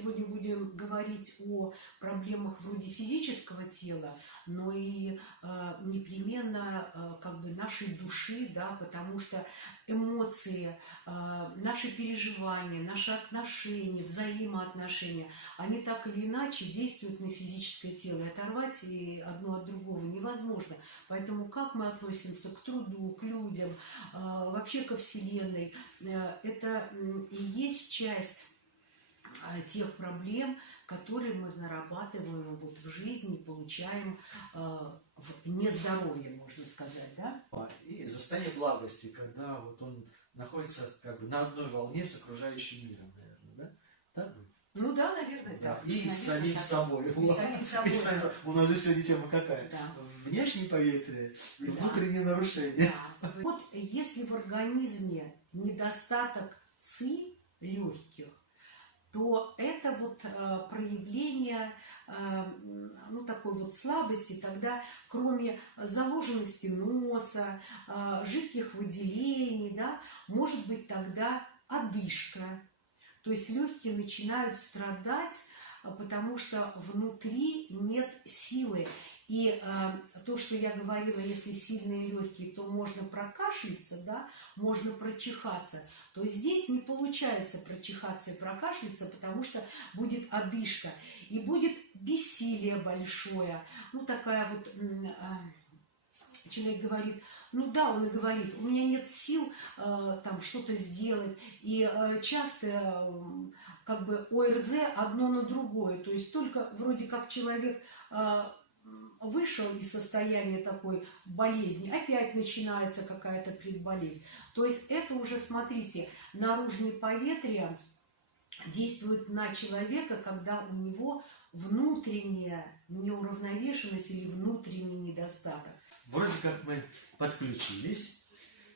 сегодня будем говорить о проблемах вроде физического тела, но и непременно как бы нашей души, да, потому что эмоции, наши переживания, наши отношения, взаимоотношения, они так или иначе действуют на физическое тело. И оторвать одно от другого невозможно. Поэтому как мы относимся к труду, к людям, вообще ко Вселенной, это и есть часть тех проблем, которые мы нарабатываем вот в жизни, получаем в нездоровье, можно сказать, да? И состояние благости, когда вот он находится как бы на одной волне с окружающим миром, наверное, да? Так будет? Ну да, наверное, да. И наверное, с самим так. Собой. И с самим собой. У нас же сегодня тема какая? Да. Внешнее поветрие и внутренние нарушения. Да. Вот если в организме недостаток ЦИ легких, то это вот проявление ну, такой вот слабости, тогда кроме заложенности носа, жидких выделений, да, может быть тогда одышка. То есть легкие начинают страдать, потому что внутри нет силы. И то, что я говорила, если сильные легкие, то можно прокашляться, да, можно прочихаться, то здесь не получается прочихаться и прокашляться, потому что будет одышка и будет бессилие большое. Ну, такая вот... Человек говорит, ну да, он и говорит, у меня нет сил там что-то сделать. И часто как бы ОРЗ одно на другое. То есть только вроде как человек вышел из состояния такой болезни, опять начинается какая-то предболезнь. То есть это уже, смотрите, наружные поветрия действуют на человека, когда у него внутренняя неуравновешенность или внутренний недостаток. Вроде как мы подключились.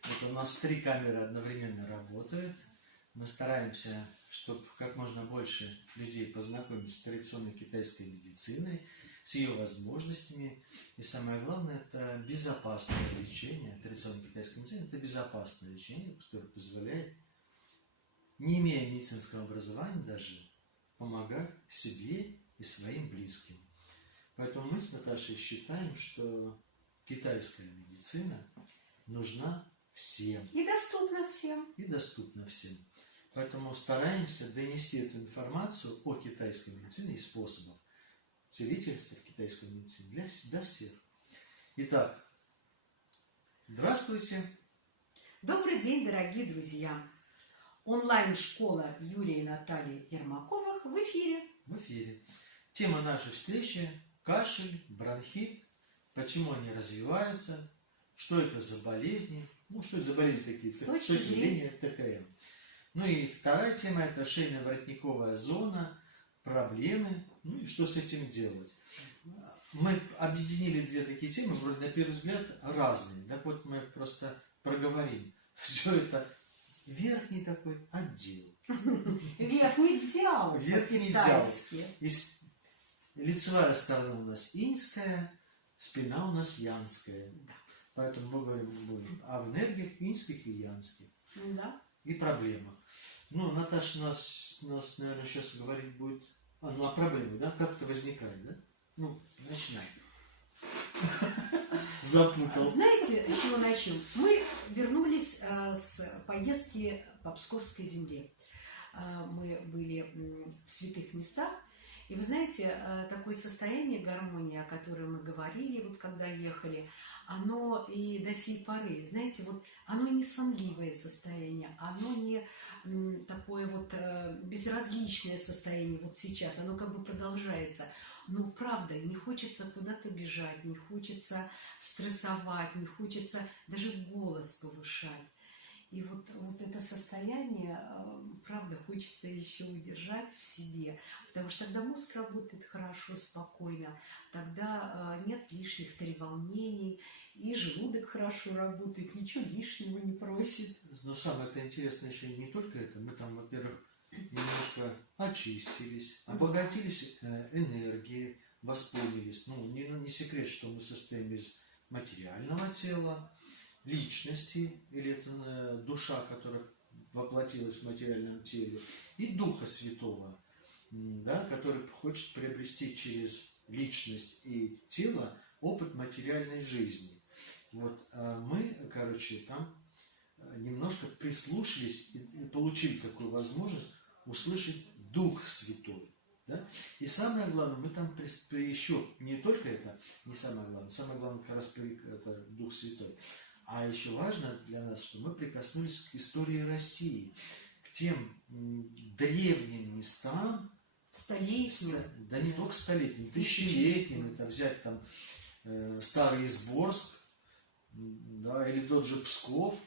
Вот у нас 3 камеры одновременно работают. Мы стараемся, чтобы как можно больше людей познакомить с традиционной китайской медициной, с ее возможностями. И самое главное, это безопасное лечение. Традиционной китайской медицины – это безопасное лечение, которое позволяет, не имея медицинского образования даже, помогать себе и своим близким. Поэтому мы с Наташей считаем, что китайская медицина нужна всем. И доступна всем. И доступна всем. Поэтому стараемся донести эту информацию о китайской медицине и способах целительства в китайской медицине для всех. Итак, здравствуйте. Добрый день, дорогие друзья. Онлайн-школа Юрия и Натальи Ермаковых в эфире. В эфире. Тема нашей встречи – кашель, бронхит. Почему они развиваются, что это за болезни, ну что это за болезни такие, с точки зрения ТКМ. Ну и вторая тема – это шейно-воротниковая зона, проблемы, ну и что с этим делать. Мы объединили 2 такие темы, вроде на первый взгляд разные, так вот мы просто проговорим. Все это верхний такой отдел. Верхний дзяо по-китайски. Лицевая сторона у нас иньская, спина у нас янская. Да. Поэтому мы говорим об энергиях иньских и янских. Да. И проблемах. Ну, Наташа нас, наверное, сейчас говорить будет о проблеме, да? Как это возникает, да? Ну, начинай. Запутал. Знаете, с чего начнем? Мы вернулись с поездки по Псковской земле. Мы были в святых местах. И вы знаете, такое состояние гармонии, о котором мы говорили, вот когда ехали, оно и до сей поры, знаете, вот оно не сонливое состояние, оно не такое вот безразличное состояние вот сейчас, оно как бы продолжается. Но правда, не хочется куда-то бежать, не хочется стрессовать, не хочется даже голос повышать. И вот это состояние, правда, хочется еще удержать в себе, потому что тогда мозг работает хорошо, спокойно, тогда нет лишних треволнений, и желудок хорошо работает, ничего лишнего не просит. Но самое-то интересное еще не только это. Мы там, во-первых, немножко очистились, обогатились энергией, восполнились. Ну, не секрет, что мы состоим из материального тела, личности, или это душа, которая воплотилась в материальном теле, и Духа Святого. да, который хочет приобрести через личность и тело опыт материальной жизни. Вот мы, короче, там немножко прислушались и получили такую возможность услышать Дух Святой. Да? И самое главное, мы там еще не только это, не самое главное как раз это Дух Святой, а еще важно для нас, что мы прикоснулись к истории России, к тем древним местам, Столетним. да не только столетним, тысячелетним, это взять там Старый Изборск, да, или тот же Псков.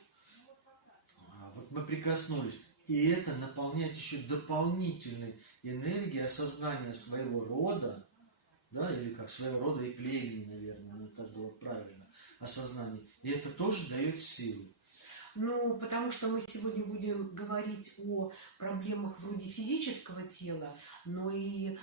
Вот мы прикоснулись. И это наполняет еще дополнительной энергией осознания своего рода, да, или как своего рода и племени, наверное, ну так было правильно, осознание. И это тоже дает силы. Ну, потому что мы сегодня будем говорить о проблемах вроде физического тела, но и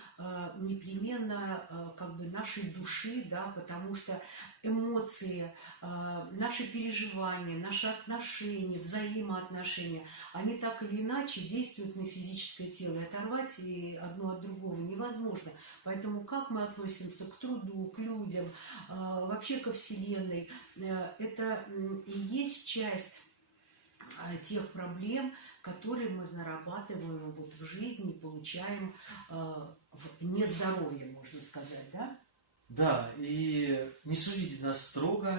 непременно как бы нашей души, да, потому что эмоции, наши переживания, наши отношения, взаимоотношения, они так или иначе действуют на физическое тело. И оторвать одно от другого невозможно. Поэтому как мы относимся к труду, к людям, вообще ко Вселенной, это и есть часть тех проблем, которые мы нарабатываем вот в жизни, получаем в нездоровье, можно сказать, да? Да, и не судите нас строго,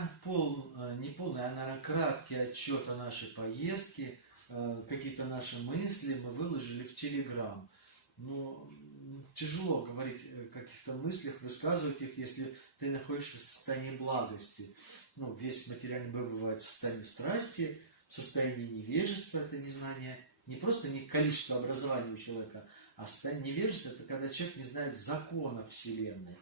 не полный, а, наверное, краткий отчет о нашей поездке, какие-то наши мысли мы выложили в Телеграм. Но тяжело говорить о каких-то мыслях, высказывать их, если ты находишься в состоянии благости. Ну, весь материальный мир бывает в состоянии страсти, в состоянии невежества, это незнание, не просто не количество образования у человека, а состояние невежества, это когда человек не знает законов Вселенной.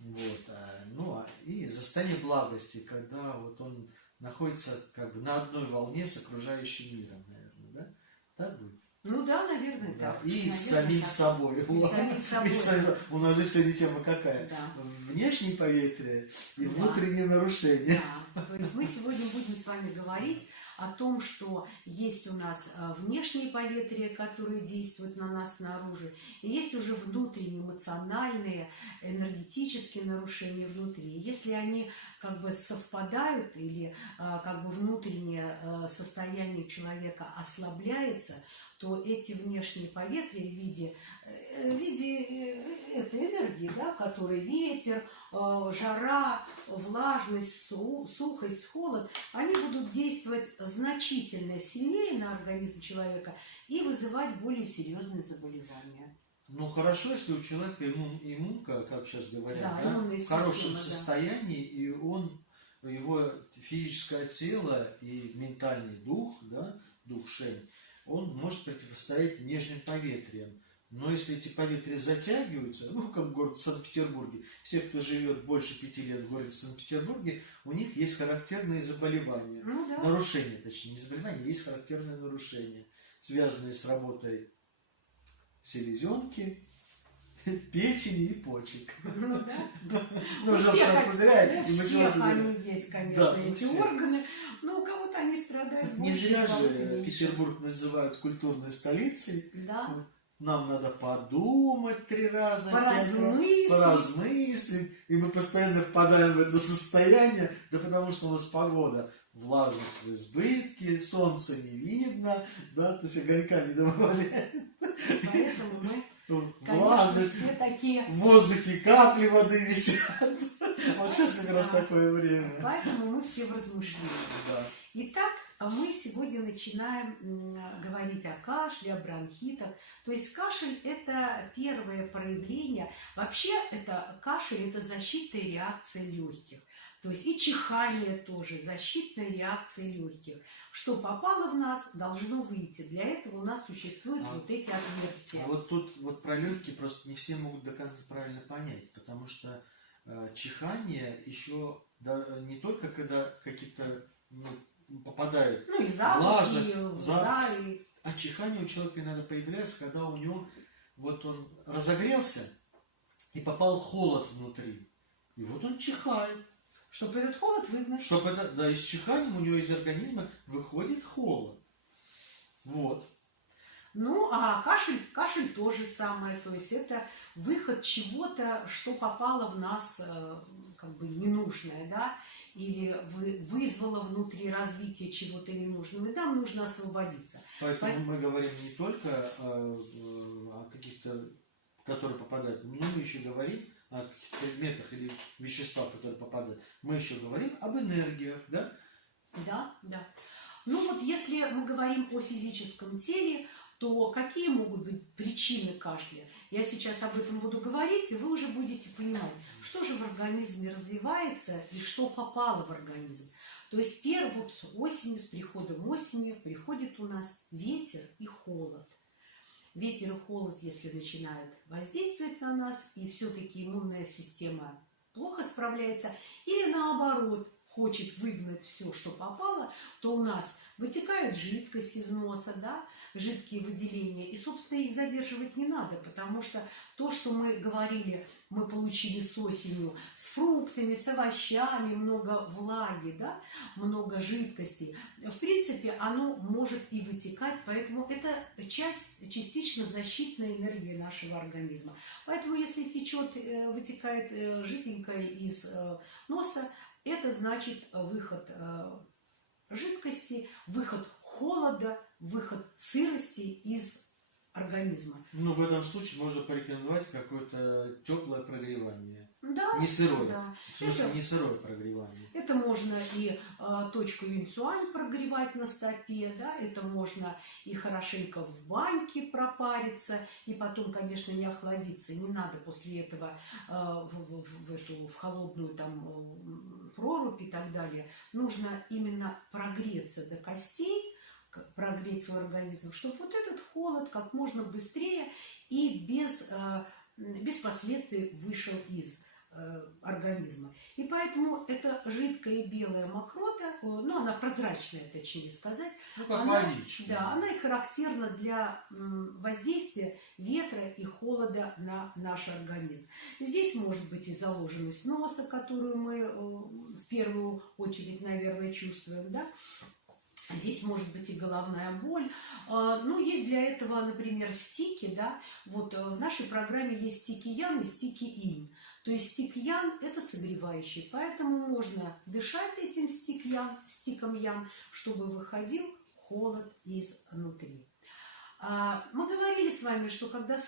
Вот. Ну, и состояние благости, когда вот он находится как бы на одной волне с окружающим миром, наверное, да? Так будет? Ну да, наверное, Да. так. И Наверное, с самим так. собой. И с самим собой. У нас же сегодня тема какая? Да. Внешнее поветрие и Да. внутренние нарушения. Да. То есть мы сегодня будем с вами говорить о том, что есть у нас внешние поветрия, которые действуют на нас снаружи, и есть уже внутренние эмоциональные, энергетические нарушения внутри. Если они как бы совпадают или как бы внутреннее состояние человека ослабляется, то эти внешние поветрия в виде этой энергии, да, которой ветер, жара, влажность, сухость, холод, они будут действовать значительно сильнее на организм человека и вызывать более серьезные заболевания. Ну хорошо, если у человека иммунка, как сейчас говорят, Да, в хорошем состоянии, и его физическое тело и ментальный дух, да, дух Шень, он может противостоять внешним поветриям. Но если эти поветрия затягиваются, ну, как в городе Санкт-Петербурге, все, кто живет больше 5 лет в городе Санкт-Петербурге, у них есть характерные заболевания. Ну, да. Нарушения, точнее, не заболевания, есть характерные нарушения, связанные с работой селезенки, печени и почек. Ну, да. Ну, У уже всех они есть, конечно, Да, эти органы, но у кого-то они страдают Не больше, зря у кого-то же меньше. Петербург называют культурной столицей. Да. Нам надо подумать 3 раза, Поразмыслить. и мы постоянно впадаем в это состояние, да потому что у нас погода, влажность в избытке, солнца не видно, да, то есть огонька не добавляет. Поэтому мы, конечно, Влажность, все такие... в воздухе капли воды висят. Вот сейчас как раз такое время. Поэтому мы все в размышлениях. Да. Итак, мы сегодня начинаем говорить о кашле, о бронхитах. То есть кашель – это первое проявление. Вообще кашель – это защитная реакция легких. То есть и чихание тоже, защитная реакция легких. Что попало в нас, должно выйти. Для этого у нас существуют вот эти отверстия. Вот тут вот про легкие просто не все могут до конца правильно понять, потому что чихание еще не только когда какие-то попадают Ну и запахи, влажность, да, а чихание у человека иногда появляется, когда у него вот он разогрелся и попал холод внутри, и вот он чихает. Чтобы этот холод выгнать. Чтобы это, да, и с чиханием у него из организма выходит холод. Вот. Ну, а кашель то же самое, то есть это выход чего-то, что попало в нас как бы ненужное, да, или вызвало внутри развитие чего-то ненужного, и нам нужно освободиться. Поэтому мы говорим не только о каких-то, которые попадают, но мы еще говорим о каких-то предметах или веществах, которые попадают. Мы еще говорим об энергиях, да? Да, да. Ну вот если мы говорим о физическом теле, то какие могут быть причины кашля? Я сейчас об этом буду говорить, и вы уже будете понимать, что же в организме развивается и что попало в организм. То есть вот с осенью, с приходом осени приходит у нас ветер и холод. Ветер и холод, если начинают воздействовать на нас, и все-таки иммунная система плохо справляется, или наоборот, хочет выгнать все, что попало, то у нас вытекает жидкость из носа, да, жидкие выделения, и, собственно, их задерживать не надо, потому что то, что мы говорили, мы получили с осенью, с фруктами, с овощами, много влаги, да, много жидкости, в принципе, оно может и вытекать, поэтому это частично защитная энергия нашего организма. Поэтому, если течет, вытекает жиденькое из носа, это значит выход жидкости, выход холода, выход сырости из организма. Ну, в этом случае можно порекомендовать какое-то теплое прогревание. Да, не сырое. Да. В смысле, Это, не сырое прогревание. это можно и точку Юньцюань прогревать на стопе, да, это можно и хорошенько в баньке пропариться, и потом, конечно, не охладиться. Не надо после этого в холодную там прорубь и так далее. Нужно именно прогреться до костей, прогреть свой организм, чтобы вот этот холод как можно быстрее и без последствий вышел из организма. И поэтому эта жидкая белая мокрота, ну она прозрачная, точнее сказать, Ну, как она, водичка. да, она и характерна для воздействия ветра и холода на наш организм. Здесь может быть и заложенность носа, которую мы в первую очередь, наверное, чувствуем, да? Здесь может быть и головная боль. Ну, есть для этого, например, стики, да. Вот в нашей программе есть стики Ян и стики Инь. То есть стик Ян – это согревающий, поэтому можно дышать этим стиком Ян, чтобы выходил холод изнутри. Мы говорили с вами, что когда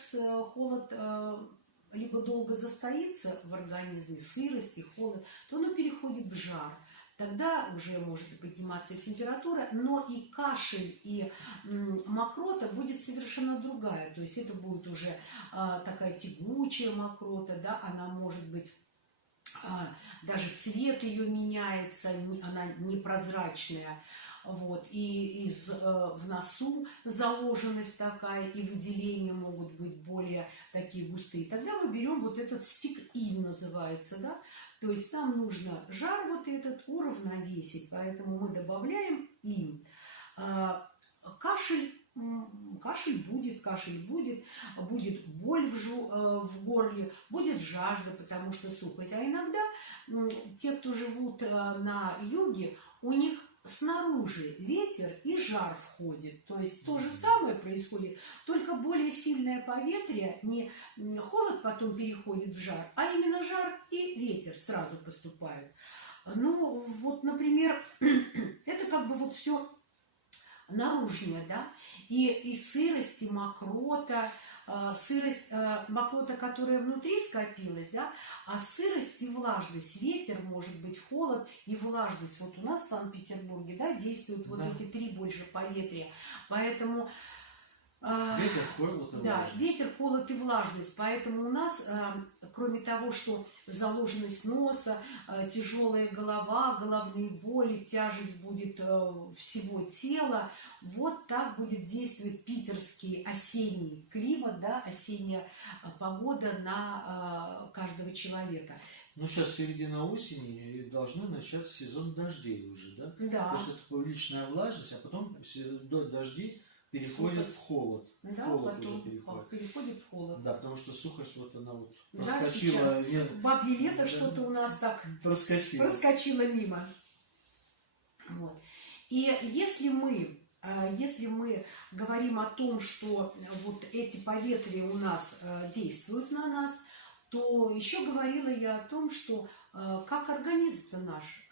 холод либо долго застоится в организме, сырость и холод, то он переходит в жар. Тогда уже может подниматься температура, но и кашель, и мокрота будет совершенно другая. То есть это будет уже такая тягучая мокрота, да, она может быть, даже цвет ее меняется, она непрозрачная. Вот, и в носу заложенность такая, и выделения могут быть более такие густые. Тогда мы берем вот этот стик Ин, называется, да, то есть нам нужно жар вот этот уравновесить, поэтому мы добавляем Ин. Кашель будет боль в горле, будет жажда, потому что сухость. А иногда те, кто живут на юге, у них снаружи ветер и жар входит. То есть то же самое происходит, только более сильное поветрие, не холод потом переходит в жар, а именно жар и ветер сразу поступают. Ну, вот, например, это как бы вот все наружнее, да, и сырость, и мокрота, мокрота, которая внутри скопилась, да, а сырость и влажность, ветер, может быть, холод и влажность. Вот у нас в Санкт-Петербурге, да, действуют вот эти три больше поветрия, поэтому... Ветер, холод и влажность. Да, ветер, холод и влажность. Поэтому у нас, кроме того, что заложенность носа, тяжелая голова, головные боли, тяжесть будет всего тела, вот так будет действовать питерский осенний климат, да, осенняя погода на каждого человека. Ну, сейчас середина осени, и должны начаться сезон дождей уже, да? Да. То есть это повышенная влажность, а потом до дождей переходит в холод. Да, холод потом уже переходит в холод. Да, потому что сухость вот она вот Да, проскочила. Бабье лето что-то у нас так проскочило мимо. Вот. И если мы если мы говорим о том, что вот эти поветрия у нас действуют на нас, то еще говорила я о том, что как организм-то наш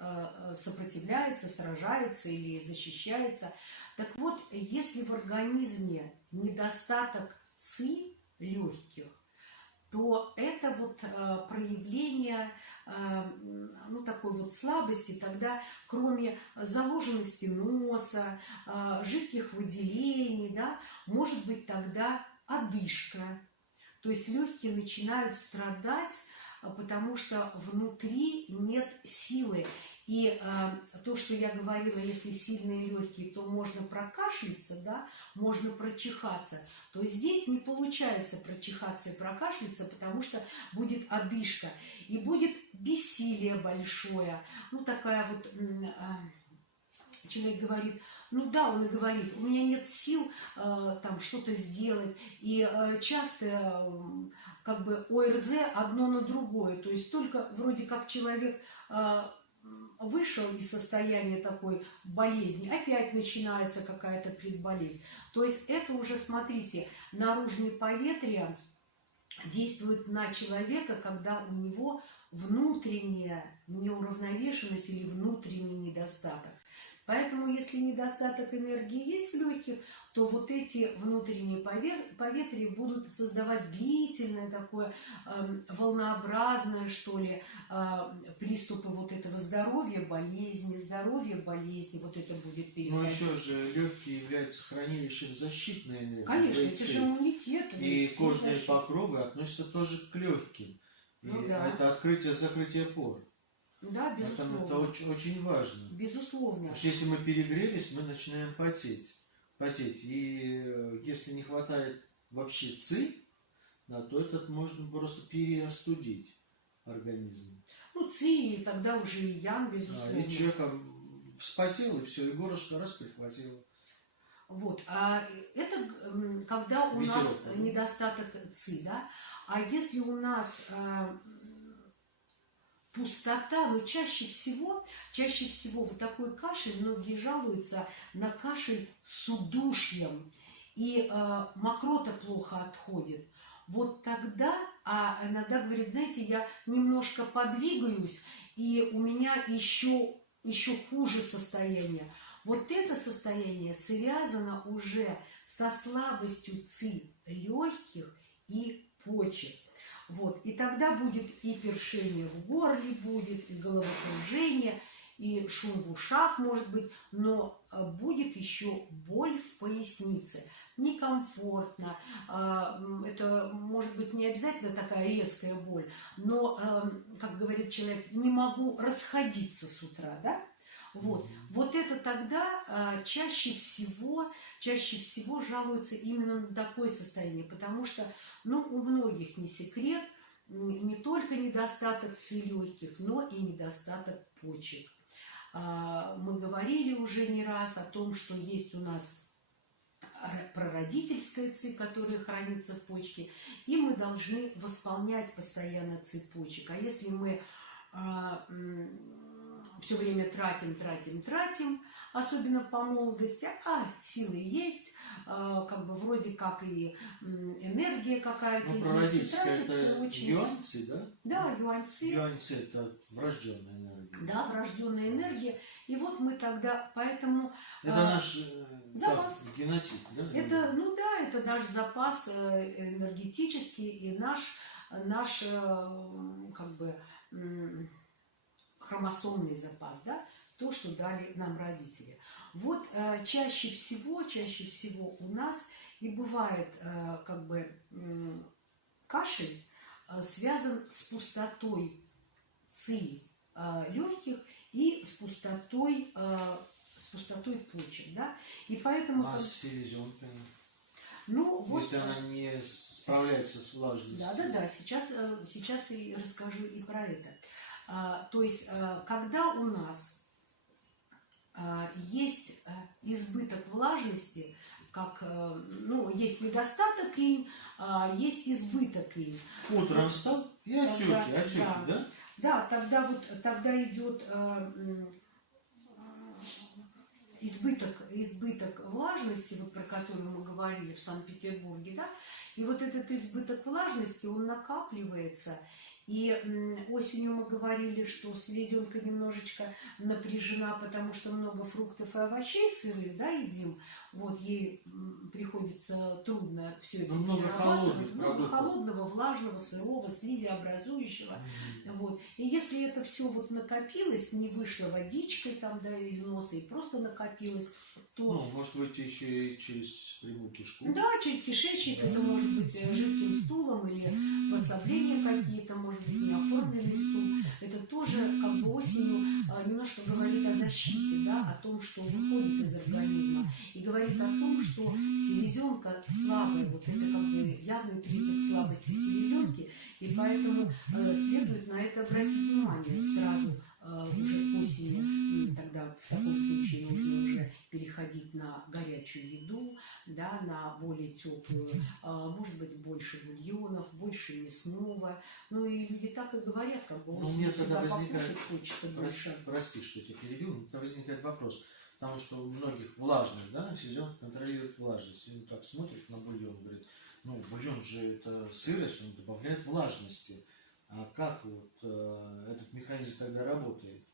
сопротивляется, сражается или защищается. Так вот, если в организме недостаток ЦИ легких, то это вот проявление ну, такой вот слабости, тогда кроме заложенности носа, жидких выделений, да, может быть тогда одышка. То есть легкие начинают страдать, потому что внутри нет силы. И то, что я говорила, если сильные легкие, то можно прокашляться, да, можно прочихаться, то здесь не получается прочихаться и прокашляться, потому что будет одышка и будет бессилие большое. Ну, такая вот, человек говорит, ну да, он и говорит, у меня нет сил там что-то сделать, и часто как бы ОРЗ одно на другое, то есть только вроде как человек вышел из состояния такой болезни, опять начинается какая-то предболезнь. То есть это уже, смотрите, наружные поветрия действуют на человека, когда у него внутренняя неуравновешенность или внутренний недостаток. Поэтому, если недостаток энергии есть в легких, то вот эти внутренние поветрия будут создавать длительное такое волнообразное, что ли, приступы вот этого здоровья, болезни, вот это будет передача. Но еще же легкие являются хранилищем защитной энергии. Конечно, это же иммунитет. И кожные покровы относятся тоже к легким. Ну, и да. это открытие-закрытие пор. Да, безусловно. Поэтому это очень, очень важно. Безусловно. Потому что если мы перегрелись, мы начинаем потеть. И если не хватает вообще ЦИ, да, то этот можно просто переостудить организм. Ну, ЦИ, тогда уже и ян, безусловно. И человек вспотел, и все, и горлышко раз прихватило. Вот, а это когда у нас недостаток ЦИ, да? А если у нас пустота, но чаще всего вот такой кашель, многие жалуются на кашель с удушьем, и мокрота плохо отходит. Вот тогда, а иногда говорит, знаете, я немножко подвигаюсь, и у меня еще хуже состояние. Вот это состояние связано уже со слабостью ЦИ легких и почек. Вот. И тогда будет и першение в горле будет, и головокружение, и шум в ушах может быть, но будет еще боль в пояснице. Некомфортно. Это может быть не обязательно такая резкая боль, но, как говорит человек, не могу расходиться с утра, да? Вот. Вот это тогда чаще всего жалуются именно на такое состояние, потому что, ну, у многих не секрет, не только недостаток ЦИ легких, но и недостаток почек. Мы говорили уже не раз о том, что есть у нас прародительская ЦИ, которая хранится в почке, и мы должны восполнять постоянно ЦИ почек. А если мы все время тратим, особенно по молодости, а силы есть, как бы вроде как и энергия какая-то есть. Прародительская это юань-ци, да? Да, юань-ци. Юань-ци это врожденная энергия. Да, врожденная энергия. И вот мы тогда, поэтому... Это наш запас. генотип, да? Это, ну да, это наш запас энергетический и наш как бы хромосомный запас, да, то, что дали нам родители. Вот чаще всего у нас и бывает как бы кашель связан с пустотой ЦИ легких и с пустотой почек, да, и поэтому... А с селезенкой? Ну, вот, если она не справляется с влажностью. Да, сейчас и расскажу и про это. То есть, когда у нас есть избыток влажности, как, ну, есть недостаток инь, есть избыток инь. Утром встал и отеки, да? Да, тогда идет избыток влажности, вот про которую мы говорили в Санкт-Петербурге, да, и вот этот избыток влажности, он накапливается. И осенью мы говорили, что селезенка немножечко напряжена, потому что много фруктов и овощей сырых, да, едим. Вот ей приходится трудно все это много перерабатывать. холодных Много продуктов. холодного, влажного, сырого, слизеобразующего. Вот. И если это все вот накопилось, не вышло водичкой там, да, из носа, и просто накопилось, то... Ну, может выйти еще и через прямую кишку. Да, через кишечник, это может быть жидким стулом или послабления какие-то, может быть, неоформленный стул. Это тоже как бы осенью немножко говорит о защите, да, о том, что выходит из организма. И говорит о том, что селезенка слабая, вот это как бы явный признак слабости селезенки, и поэтому следует на это обратить внимание сразу уже осенью. Тогда в таком случае нужно уже переходить на горячую еду, да, на более теплую, может быть, больше бульонов, больше мясного. Ну и люди так и говорят, как бы осенью всегда покушать хочется больше. Прости, что я тебя перебил, но тогда возникает вопрос. Потому что у многих влажность, да, селезенка контролирует влажность. И он так смотрит на бульон, говорит, ну, бульон же это сырость, он добавляет влажности. А как вот этот механизм тогда работает?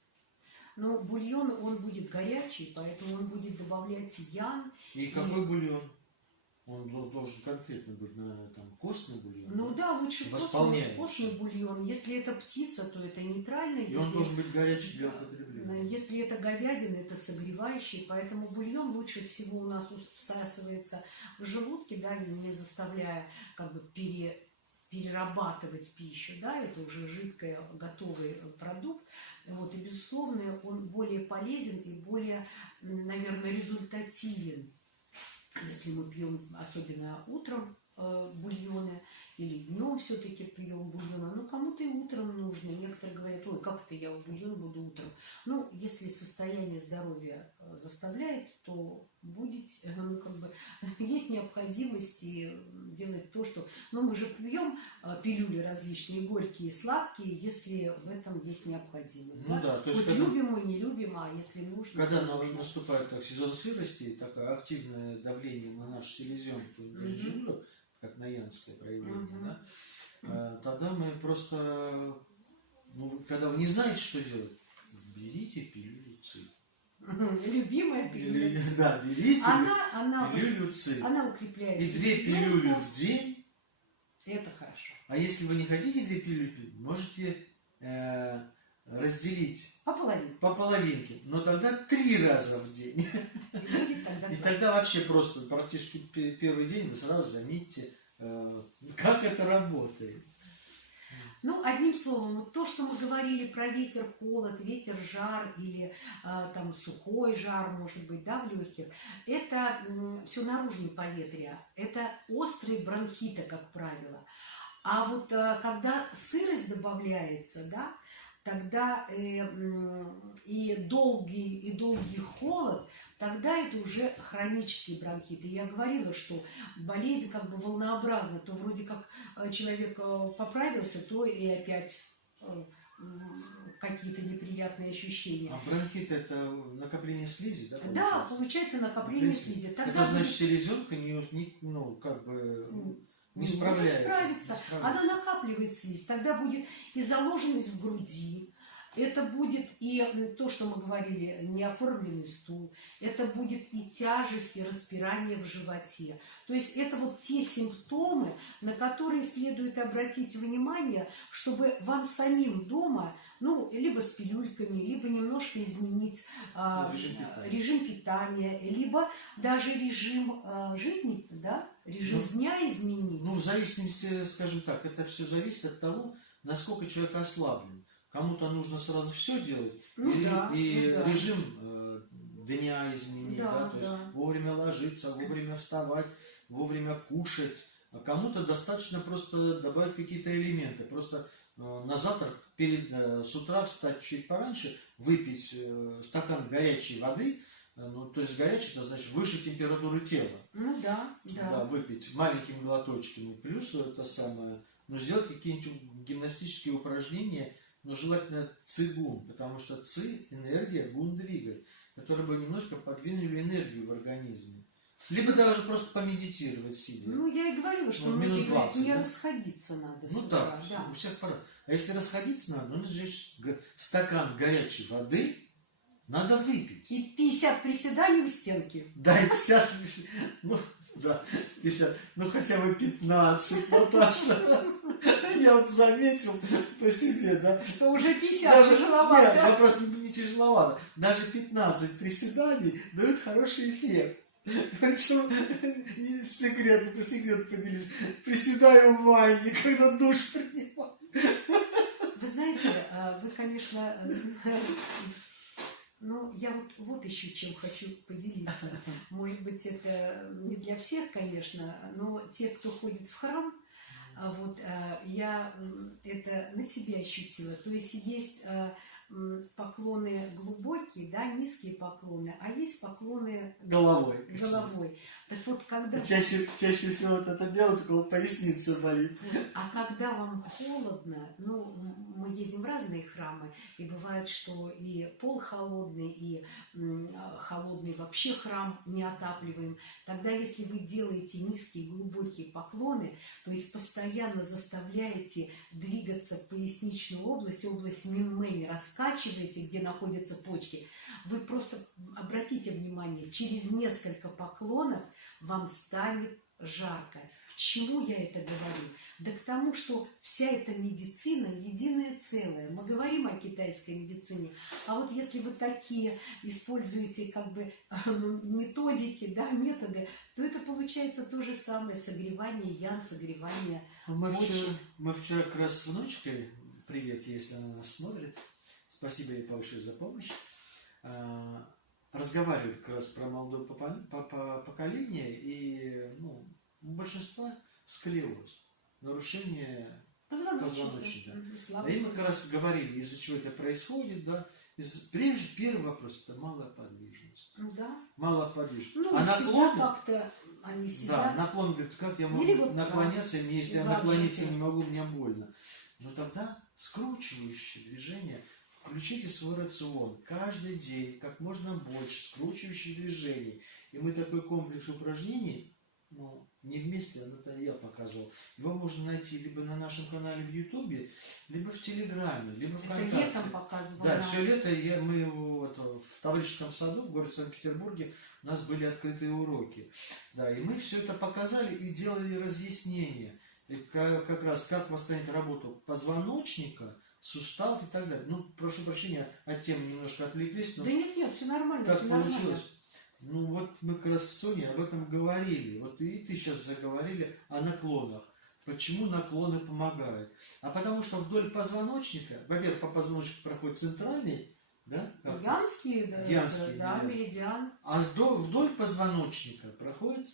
Ну, бульон, он будет горячий, поэтому он будет добавлять ян. И какой бульон? Он должен конкретно быть, наверное, там костный бульон. Ну да, лучше костный бульон. Если это птица, то это нейтральный. И он должен быть горячий для употребления. Если это говядина, это согревающий. Поэтому бульон лучше всего у нас всасывается в желудке, да, не заставляя как бы перерабатывать пищу, да, это уже жидкий, готовый продукт. Вот, и, безусловно, он более полезен и более, наверное, результативен. Если мы пьем, особенно утром, бульоны, или днем все-таки пьем бульоны, ну, кому-то и утром нужно. Некоторые говорят, ой, как это я бульон буду утром. Ну, если состояние здоровья заставляет, то будет, ну, как бы, есть необходимость делать то, что... Ну, мы же пьем пилюли различные, горькие, сладкие, если в этом есть необходимость. Ну, да? То есть, вот любим мы, не любим, а если нужно... Когда наступает сезон сырости, такое активное давление на нашу селезенку, даже желудок, как наянское проявление, да, тогда мы просто, ну, когда вы не знаете, что делать, берите пилюлю ЦИ. Любимая пилюля. Да, берите пилюлю ЦИ. Она укрепляет. И 2 пилюли в день. Это хорошо. А если вы не хотите 2 пилюли пить, можете разделить по половинке, но тогда 3 раза в день. И тогда вообще просто практически первый день вы сразу заметите, как это работает. Ну, одним словом, то, что мы говорили про ветер, холод, ветер, жар или там сухой жар, может быть, да, в легких, это все наружные поветрия, это острые бронхиты, как правило. А вот когда сырость добавляется, да, тогда и долгий холод, тогда это уже хронические бронхиты. Я говорила, что болезнь как бы волнообразна, то вроде как человек поправился, то и опять какие-то неприятные ощущения. А бронхит — это накопление слизи, да? Да, получается накопление слизи. Тогда это значит, селезенка не справляется. Она накапливает слизь. Тогда будет и заложенность в груди. Это будет и то, что мы говорили, неоформленный стул. Это будет и тяжесть, и распирание в животе. То есть это вот те симптомы, на которые следует обратить внимание, чтобы вам самим дома, ну, либо с пилюльками, либо немножко изменить режим питания, либо даже режим жизни, да, режим дня изменить. Ну, в зависимости, скажем так, это все зависит от того, насколько человек ослаблен. Кому-то нужно сразу все делать, режим дня изменить, то есть вовремя ложиться, вовремя вставать, вовремя кушать. А кому-то достаточно просто добавить какие-то элементы. Просто на завтрак с утра встать чуть пораньше, выпить стакан горячей воды. Ну, то есть горячий, это значит выше температуры тела. Ну да. Да, выпить маленькими глоточками. Плюс это самое, сделать какие-нибудь гимнастические упражнения, но желательно цигун, потому что ци – энергия, гун – двигает. которые бы немножко подвинули энергию в организме. Либо даже просто помедитировать сидя. Ну, я и говорила, что Вот минут многие говорят, 20, не да? расходиться надо с Ну утра, да, у всех пора. А если расходиться надо, ну, сжечь стакан горячей воды надо выпить. И 50 приседаний у стенки. Да, и 50, ну, да, 50, ну хотя бы 15, Наташа. Я вот заметил по себе, да. Что уже 50 Даже, тяжеловато. нет, просто не тяжеловато. Даже 15 приседаний дают хороший эффект. Причем не секрет, по секрету поделюсь. Приседаю в ванне, когда душ принимаю. Вы знаете, вы, конечно, ну, я вот еще чем хочу поделиться. Может быть, это не для всех, конечно, но те, кто ходит в храм, вот я это на себе ощутила. То есть есть поклоны глубокие, да, низкие поклоны, а есть поклоны Головой. головой. Так вот, когда... Чаще всего вот это дело, только вот поясница болит. А когда вам холодно, ну, мы ездим в разные храмы, и бывает, что и пол холодный, и холодный вообще храм не отапливаем. Тогда, если вы делаете низкие глубокие поклоны, то есть постоянно заставляете двигаться поясничную область Минмэнь, раскачиваете, где находятся почки, вы просто обратите внимание, через несколько поклонов вам станет жарко. К чему я это говорю? Да к тому, что вся эта медицина единое целое. Мы говорим о китайской медицине, а вот если вы такие используете как бы методики, да, методы, то это получается то же самое согревание ян, согревание почек. Мы вчера как раз с внучкой, привет, если она нас смотрит, спасибо ей большое за помощь, разговаривали как раз про молодое поколение, и ну, у большинства склероз, нарушение позвоночника. Да, и мы как раз говорили, из-за чего это происходит, да. Первый вопрос – это малоподвижность. Да. Малоподвижность. Ну, а наклон, как-то они да, наклон, говорит, как я могу вот наклоняться, если я гаджеты. наклониться не могу, мне больно. Но тогда скручивающее движение включите в свой рацион. Каждый день как можно больше скручивающих движений. И мы такой комплекс упражнений, ну, не вместе, а это я показывал. Его можно найти либо на нашем канале в Ютубе, либо в Телеграме, либо в ВКонтакте. Это летом показывала. Да, все лето мы вот, в Таврическом саду, в городе Санкт-Петербурге, у нас были открытые уроки. Да, и мы все это показали и делали разъяснения. И как раз как восстановить работу позвоночника, суставов и так далее. Ну, прошу прощения, от темы немножко отвлеклись, но Да нет, все нормально. как все получилось. Нормально. Ну вот мы как раз с Соней об этом говорили. Вот и ты сейчас заговорили о наклонах. Почему наклоны помогают? А потому что вдоль позвоночника, во-первых, по позвоночнику проходит центральный, да? Янский, да, Янский, да, да. меридиан. А вдоль позвоночника проходит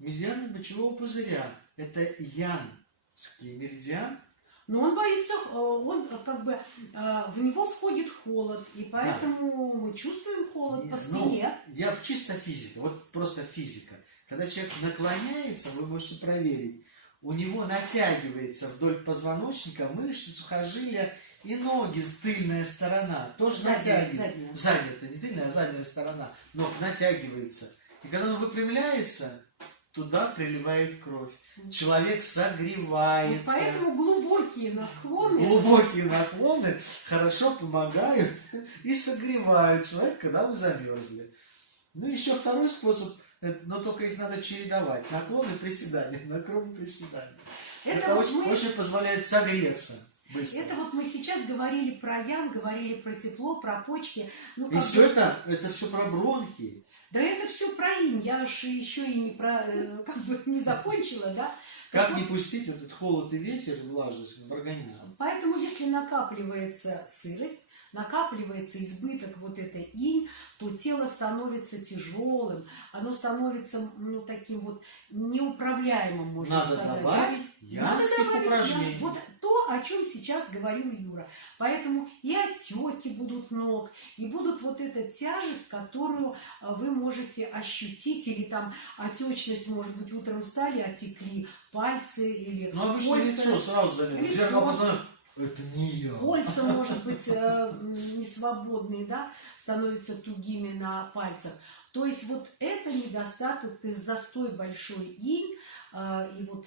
меридиан мочевого пузыря. Это янский меридиан. Но он боится, он как бы, в него входит холод, и поэтому мы чувствуем холод по спине. Ну, я чисто физика, вот просто физика. Когда человек наклоняется, вы можете проверить, у него натягивается вдоль позвоночника мышцы, сухожилия и ноги, тыльная сторона тоже натягивается. Задняя, это не тыльная, а задняя сторона. Ног натягивается. И когда он выпрямляется, туда приливает кровь. Человек согревается. Вот поэтому глубокие наклоны хорошо помогают и согревают человека, когда вы замерзли. Ну, еще второй способ, но только их надо чередовать. Наклоны, приседания, наклоны, приседания. Это вот очень позволяет согреться быстро. Это вот мы сейчас говорили про ян, говорили про тепло, про почки. Ну, и все это все про бронхи. Да это все про инь, я же еще и не про, как бы не закончила, да? Как не пустить вот этот холод и ветер, и влажность в организм? Поэтому если накапливается сырость, накапливается избыток вот этой инь, то тело становится тяжелым, оно становится, ну, таким вот неуправляемым, можно сказать. Надо добавить янских упражнений. Вот то, о чем сейчас говорил Юра. Поэтому и отеки будут ног, и будут вот эта тяжесть, которую вы можете ощутить, или там отечность, может быть, утром встали, отекли пальцы, или ну, обычно лицо сразу заметно. Зеркало посмотрел, Это не я. Кольца, может быть, несвободные, да, становятся тугими на пальцах. То есть вот это недостаток, застой большой инь, и вот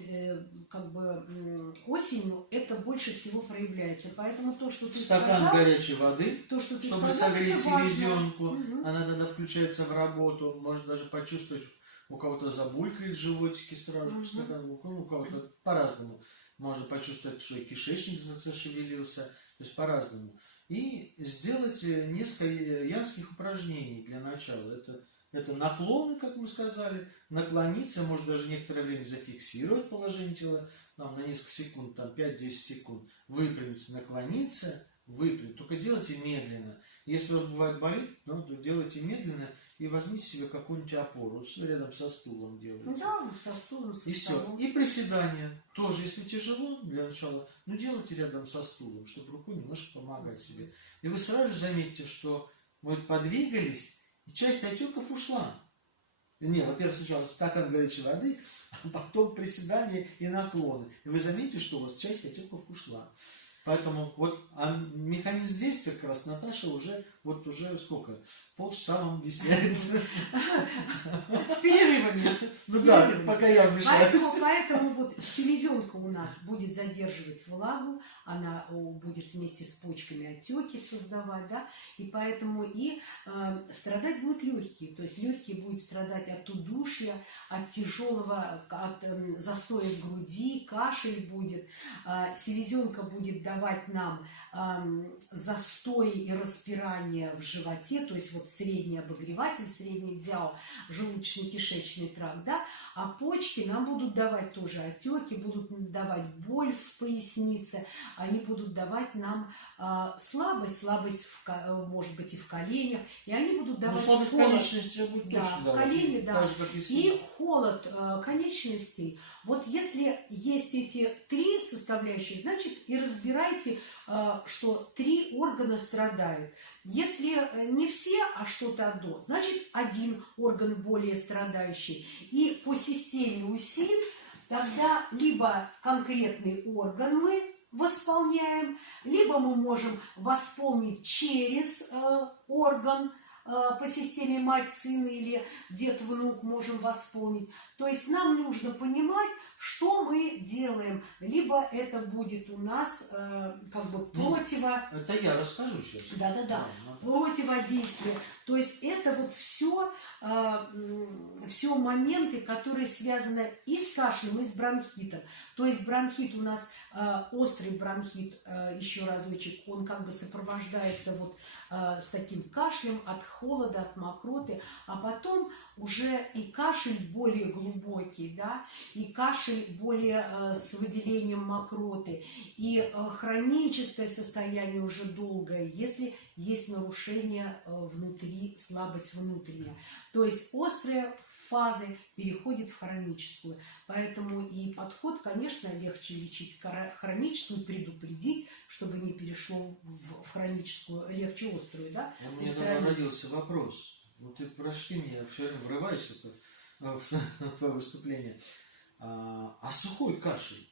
как бы осенью это больше всего проявляется. Поэтому то, что ты Стакан сказал, горячей воды, то, что ты чтобы сказал, согреть это важно. селезенку. Мгм. Она тогда включается в работу. Можно даже почувствовать, у кого-то забулькает в животике сразу, Мгм. стакан, у кого-то по-разному. Можно почувствовать, что и кишечник зашевелился, то есть по-разному. И сделать несколько янских упражнений для начала. Это наклоны, как мы сказали, наклониться, может даже некоторое время зафиксировать положение тела, там, на несколько секунд, там 5-10 секунд, выпрямиться, наклониться, выпрямить. Только делайте медленно. Если у вас бывает болит, то делайте медленно и возьмите себе какую-нибудь опору, рядом со стулом делайте. Да, со стулом, со И все. столом. И приседания. Тоже, если тяжело для начала, делайте рядом со стулом, чтобы рукой немножко помогать себе. И вы сразу же заметите, что вы подвигались, и часть отеков ушла. Не, во-первых, сначала стакан горячей воды, а потом приседания и наклоны. И вы заметите, что у вас часть отеков ушла. Поэтому вот механизм действия как раз Наташа уже сколько? Полчаса вам объясняет. С перерывами. Ну да, пока я вмешаюсь. Поэтому вот селезенка у нас будет задерживать влагу, она будет вместе с почками отеки создавать, да, и поэтому и страдать будут легкие, то есть легкие будут страдать от удушья, от тяжелого, от застоя в груди, кашель будет, селезенка будет давать нам застой и распирание в животе, то есть вот средний обогреватель, средний дзяо, желудочно-кишечный тракт, да, а почки нам будут давать тоже отеки, будут давать боль в пояснице, они будут давать нам слабость, может быть, и в коленях, и они будут давать слабость холод. конечности будет Да, точно в давать. колени, да. Так же, как и И холод конечностей. Вот если есть эти три составляющие, значит и разбирайте, что три органа страдают. Если не все, а что-то одно, значит один орган более страдающий. И по системе УСИН тогда либо конкретный орган мы восполняем, либо мы можем восполнить через орган, по системе мать-сын или дед-внук можем восполнить. То есть нам нужно понимать, что мы делаем. Либо это будет у нас как бы Это я расскажу сейчас. Да. Противодействие. То есть это вот все моменты, которые связаны и с кашлем, и с бронхитом. То есть бронхит у нас, острый бронхит, еще разочек, он как бы сопровождается вот с таким кашлем от холода, от мокроты, а потом уже и кашель более глубокий, да, и кашель более с выделением мокроты, и хроническое состояние уже долгое, если есть нарушение внутри, слабость внутренняя. То есть острые фазы переходит в хроническую. Поэтому и подход, конечно, легче лечить хроническую, предупредить, чтобы не перешло в хроническую, легче острую, да? У меня родился вопрос. Ты прости меня, все время врываюсь в твое выступление. А сухой кашель?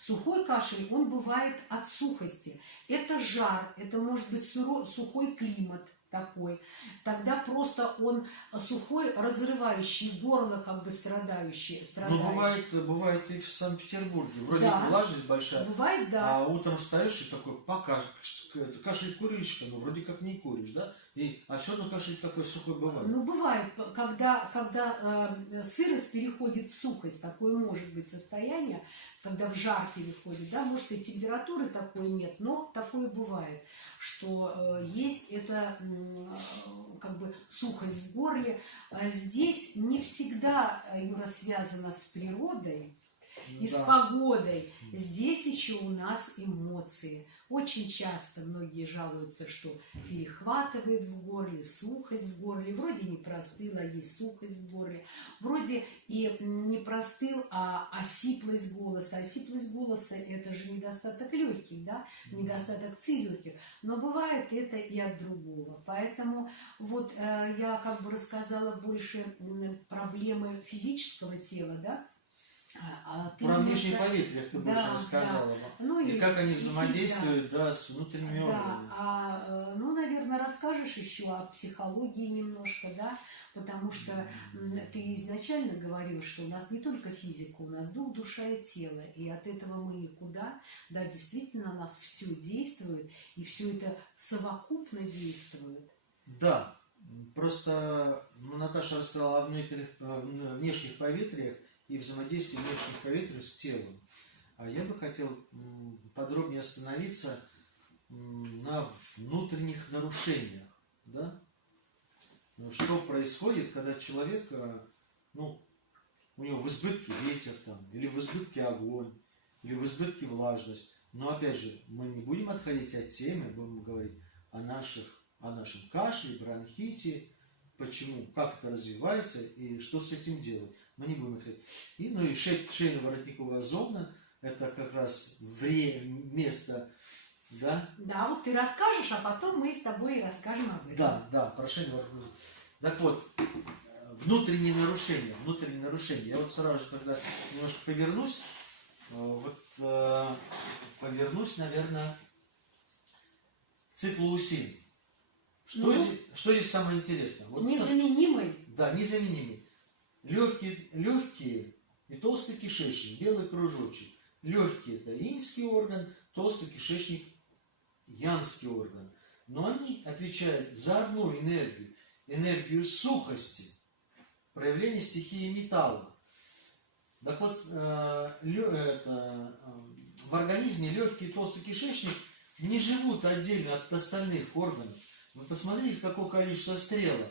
Сухой кашель, он бывает от сухости. Это жар, это может быть сухой климат такой. Тогда просто он сухой, разрывающий горло, как бы страдающий. Бывает и в Санкт-Петербурге. Вроде Да. влажность большая. Бывает, да. А утром встаешь и такой, кашель курильщика, вроде как не куришь, да? А все равно кашель такой сухой бывает. Бывает, когда сырость переходит в сухость, такое может быть состояние, когда в жар переходит, да, может и температуры такой нет, но такое бывает, что есть это как бы сухость в горле. Здесь не всегда, Юра, связано с природой и с погодой. Здесь еще у нас эмоции. Очень часто многие жалуются, что перехватывает в горле, сухость в горле. Вроде не простыл, а есть сухость в горле. Вроде и не простыл, а осиплость голоса. Осиплость голоса – это же недостаток легких, да? Недостаток ЦИ легких. Но бывает это и от другого. Поэтому вот я как бы рассказала больше проблемы физического тела, да? Ты Про внешнее немножко- поветрие ты Да, больше рассказала. Ну И как они и взаимодействуют, да, с внутренними органами. ну, наверное, расскажешь еще о психологии немножко, да, потому что ты изначально говорил, что у нас не только физика, у нас дух, душа и тело, и от этого мы никуда, да, действительно, у нас все действует, и все это совокупно действует. Да, просто Наташа рассказала о внешних поветриях и взаимодействии внешних поветрий с телом. А я бы хотел подробнее остановиться на внутренних нарушениях. Да? Что происходит, когда человек, ну, у него в избытке ветер, там, или в избытке огонь, или в избытке влажность. Но опять же, мы не будем отходить от темы, будем говорить о нашем кашле, бронхите, почему, как это развивается и что с этим делать. Мы не будем отходить. И, ну и шейно-воротниковая зона, это как раз место, да? Да, вот ты расскажешь, а потом мы с тобой и расскажем об этом. Да, про шейно-воротниковую зону. Так вот, внутренние нарушения. Я вот сразу же тогда немножко повернусь. Повернусь, наверное, к циклу УСИН. Что здесь самое интересное? Вот Незаменимый. Да, незаменимый. Легкие и толстый кишечник, белый кружочек. Легкие – это инский орган, толстый кишечник – янский орган. Но они отвечают за одну энергию сухости, проявление стихии металла. Так вот, в организме легкий и толстый кишечник не живут отдельно от остальных органов. Вы посмотрите, какое количество стрелок.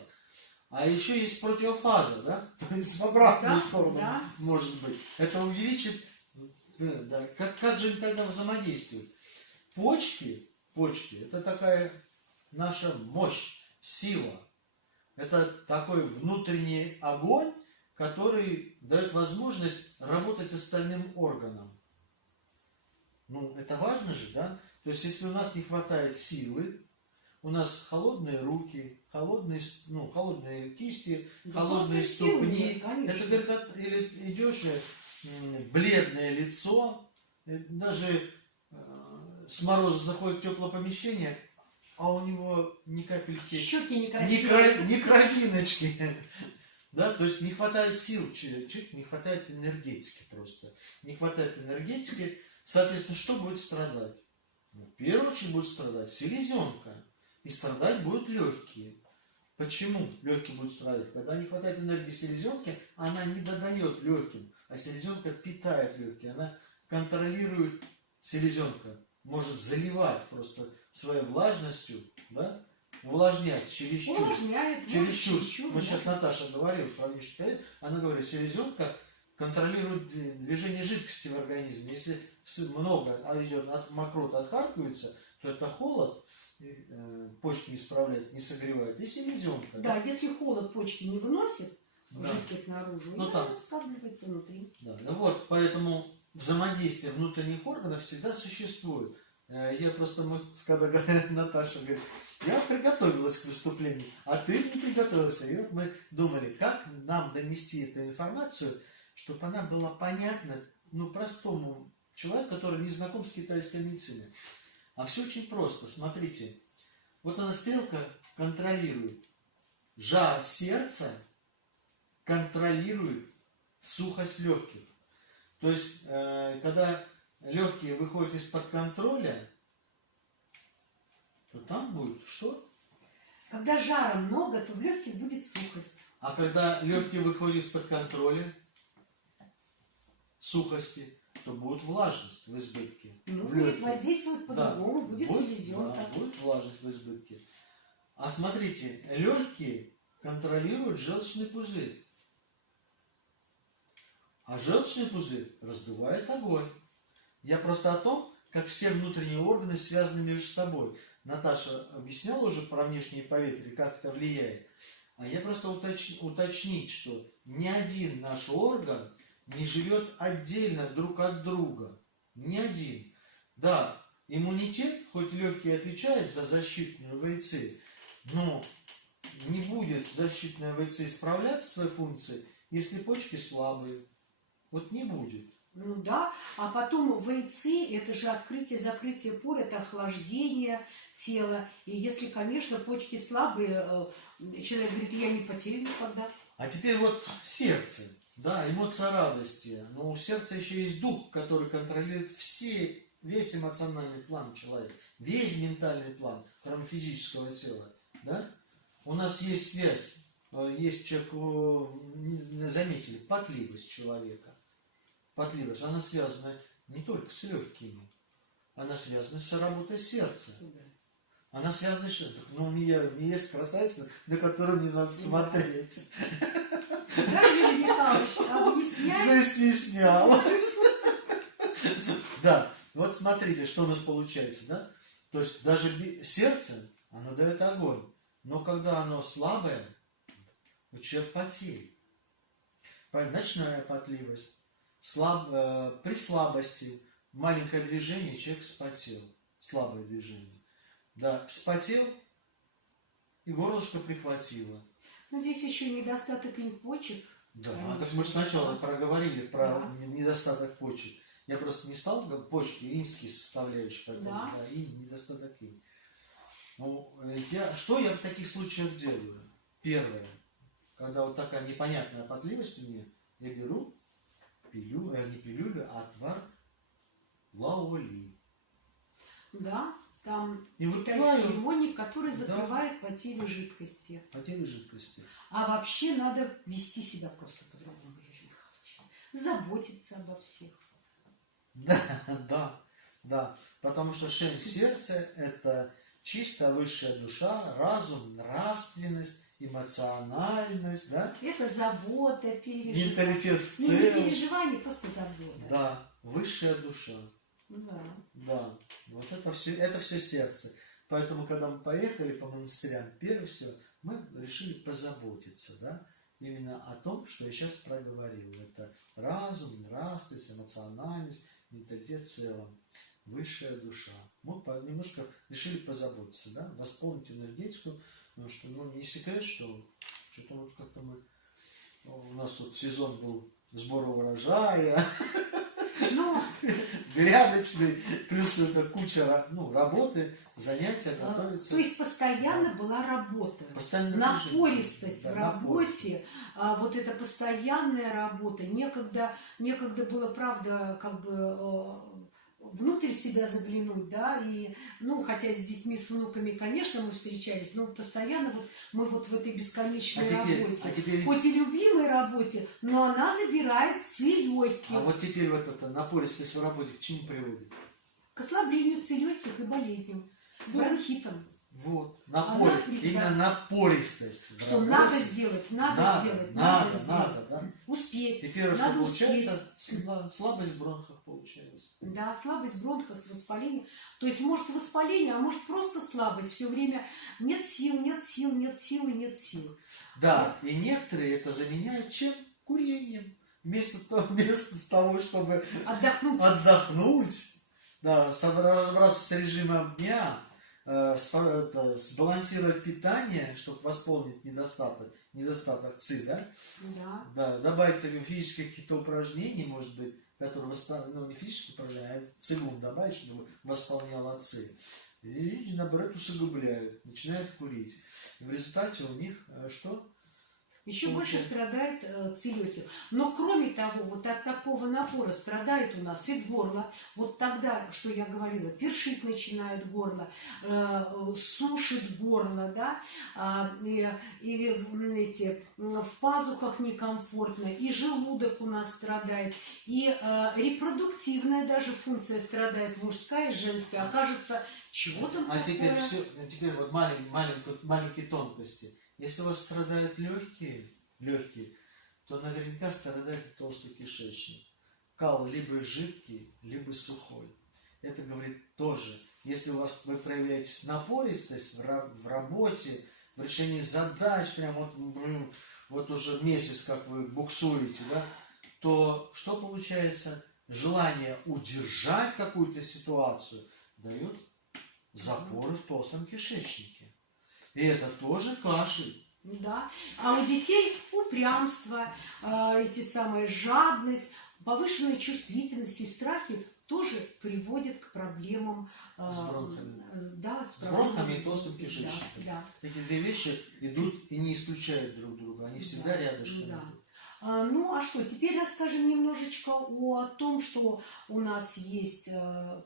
А еще есть противофаза, да? То есть в обратную сторону может быть. Это увеличит. Да. Как же они тогда взаимодействуют? Почки это такая наша мощь, сила. Это такой внутренний огонь, который дает возможность работать остальным органам. Ну, это важно же, да? То есть, если у нас не хватает силы, у нас холодные руки, холодные кисти, холодные ступни. Это говорит, или идешь, бледное лицо, даже с мороза заходит в теплое помещение, а у него ни капельки, щеки некрасивые, ни кровиночки. Да, то есть не хватает сил человек, не хватает энергетики просто. Не хватает энергетики, соответственно, что будет страдать? Ну, в первую очередь будет страдать селезенка. И страдать будут легкие. Почему легкие будут страдать? Когда не хватает энергии селезенки, она не додает легким, а селезенка питает легкие. Она контролирует, селезенка может заливать просто своей влажностью, да? Увлажнять чересчур. Чересчур. Мы сейчас Наташа говорила про внешний. Она говорит, селезенка контролирует движение жидкости в организме. Если много идет, мокрота отхаркивается, то это холод, почки не справляются, не согревают, и селезенка. Да, если холод почки не выносит, жидкость наружу, и там скапливается внутри. Да, вот, поэтому взаимодействие внутренних органов всегда существует. Я просто, когда Наташа говорит, я приготовилась к выступлению, а ты не приготовился. И вот мы думали, как нам донести эту информацию, чтобы она была понятна, простому человеку, который не знаком с китайской медициной. А все очень просто. Смотрите, вот она стрелка контролирует жар сердца, контролирует сухость легких. То есть, когда легкие выходят из-под контроля, то там будет что? Когда жара много, то в легких будет сухость. А когда легкие выходят из-под контроля сухости, то будет влажность в избытке. Будет воздействовать по-другому, будет селезенка. Да, будет влажность в избытке. А смотрите, легкие контролируют желчный пузырь. А желчный пузырь раздувает огонь. Я просто о том, как все внутренние органы связаны между собой. Наташа объясняла уже про внешние поветрия, как это влияет. А я просто уточнить, что ни один наш орган не живет отдельно друг от друга. Ни один. Да, иммунитет, хоть легкий отвечает за защитную ВИЦ, но не будет защитная ВИЦ справляться своей функцией, если почки слабые. вот не будет. Ну да, а потом вейци, это же открытие-закрытие пор, это охлаждение тела. И если, конечно, почки слабые, человек говорит, я не потею никогда. А теперь вот сердце, да, эмоция радости. Но у сердца еще есть дух, который контролирует весь эмоциональный план человека, весь ментальный план, кроме физического тела, да. У нас есть связь, есть человек, заметили, потливость человека. Потливость, она связана не только с легкими, она связана с работой сердца. Она связана с... Ну, у меня есть красавица, на которую мне надо смотреть. Да, Юрий Михайлович, объясняй. Застеснялась. Да, вот смотрите, что у нас получается, да? То есть даже сердце, оно дает огонь. Но когда оно слабое, человек потеет. Ночная потливость. При слабости маленькое движение, человек вспотел. Слабое движение. Да, вспотел и горлышко прихватило. Но здесь еще недостаток почек. Да, так мы же сначала проговорили про недостаток почек. Я просто не стал говорить почки, инские составляющие, поэтому, да, и недостаток инь. Ну, что я в таких случаях делаю? Первое, когда вот такая непонятная потливость у меня, я беру не пилюлю, а отвар лаоли. Да, там и китайский лимонник, который закрывает потерю жидкости. Потерю жидкости. А вообще надо вести себя просто по-другому, Юрий Михайлович. Заботиться обо всех. Да. Потому что шень сердца – это чистая высшая душа, разум, нравственность, эмоциональность, да? Это забота, переживание. Менталитет в Не целом. переживание, просто забота. Да, высшая душа. Да. Вот это все сердце. Поэтому, когда мы поехали по монастырям, первое все, мы решили позаботиться, да, именно о том, что я сейчас проговорил. Это разум, нравственность, эмоциональность, менталитет в целом, высшая душа. Мы немножко решили позаботиться, да, восполнить энергетику, потому что, не секрет, что что-то вот как-то у нас тут сезон был сбора урожая, грядочный, плюс это куча работы, занятия, готовиться. То есть постоянно была работа. Постоянно напористость в работе, вот эта постоянная работа. Некогда было, правда, как бы внутрь себя заглянуть, да, и, хотя с детьми, с внуками, конечно, мы встречались, но постоянно мы в этой бесконечной работе, хоть и любимой работе, но она забирает ци легких. А вот теперь вот эта напористость в работе к чему приводит? К ослаблению ци легких и болезням, бронхитам. Вот, именно напористость. Что надо сделать, надо, да. Успеть. Теперь что получается? Слабость в бронхах получается. Да, слабость в бронхах с воспалением. То есть, может, воспаление, а может, просто слабость. Все время нет сил. Да, и некоторые это заменяют чем? Курением. Вместо того, чтобы отдохнуть, да, разобраться с режимом дня, сбалансировать питание, чтобы восполнить недостаток ци, да? Да, добавить физические какие-то упражнения, может быть, которые не физические упражнения, а цигун добавить, чтобы восполняло ци. И люди, наоборот, усугубляют, начинают курить. И в результате у них что? Еще больше страдает ци легких. Но кроме того, вот от такого напора страдает у нас и горло. Вот тогда, что я говорила, першить начинает горло, сушит горло, да, в пазухах некомфортно, и желудок у нас страдает, и репродуктивная даже функция страдает, мужская и женская. Окажется, чего там такое? Теперь вот маленькие тонкости. Если у вас страдают легкие, то наверняка страдает толстый кишечник. Кал либо жидкий, либо сухой. Это говорит тоже, если вы проявляете напористость в работе, в решении задач, прям вот уже месяц, как вы буксуете, да, то что получается? Желание удержать какую-то ситуацию дает запоры в толстом кишечнике. И это тоже кашель. Да. А у детей упрямство, жадность, повышенная чувствительность и страхи тоже приводят к проблемам С бронхами. Да, С бронхами и толстым кишечником. Да. Эти две вещи идут и не исключают друг друга, они всегда рядышком Да. идут. Ну а что, теперь расскажем немножечко о том, что у нас есть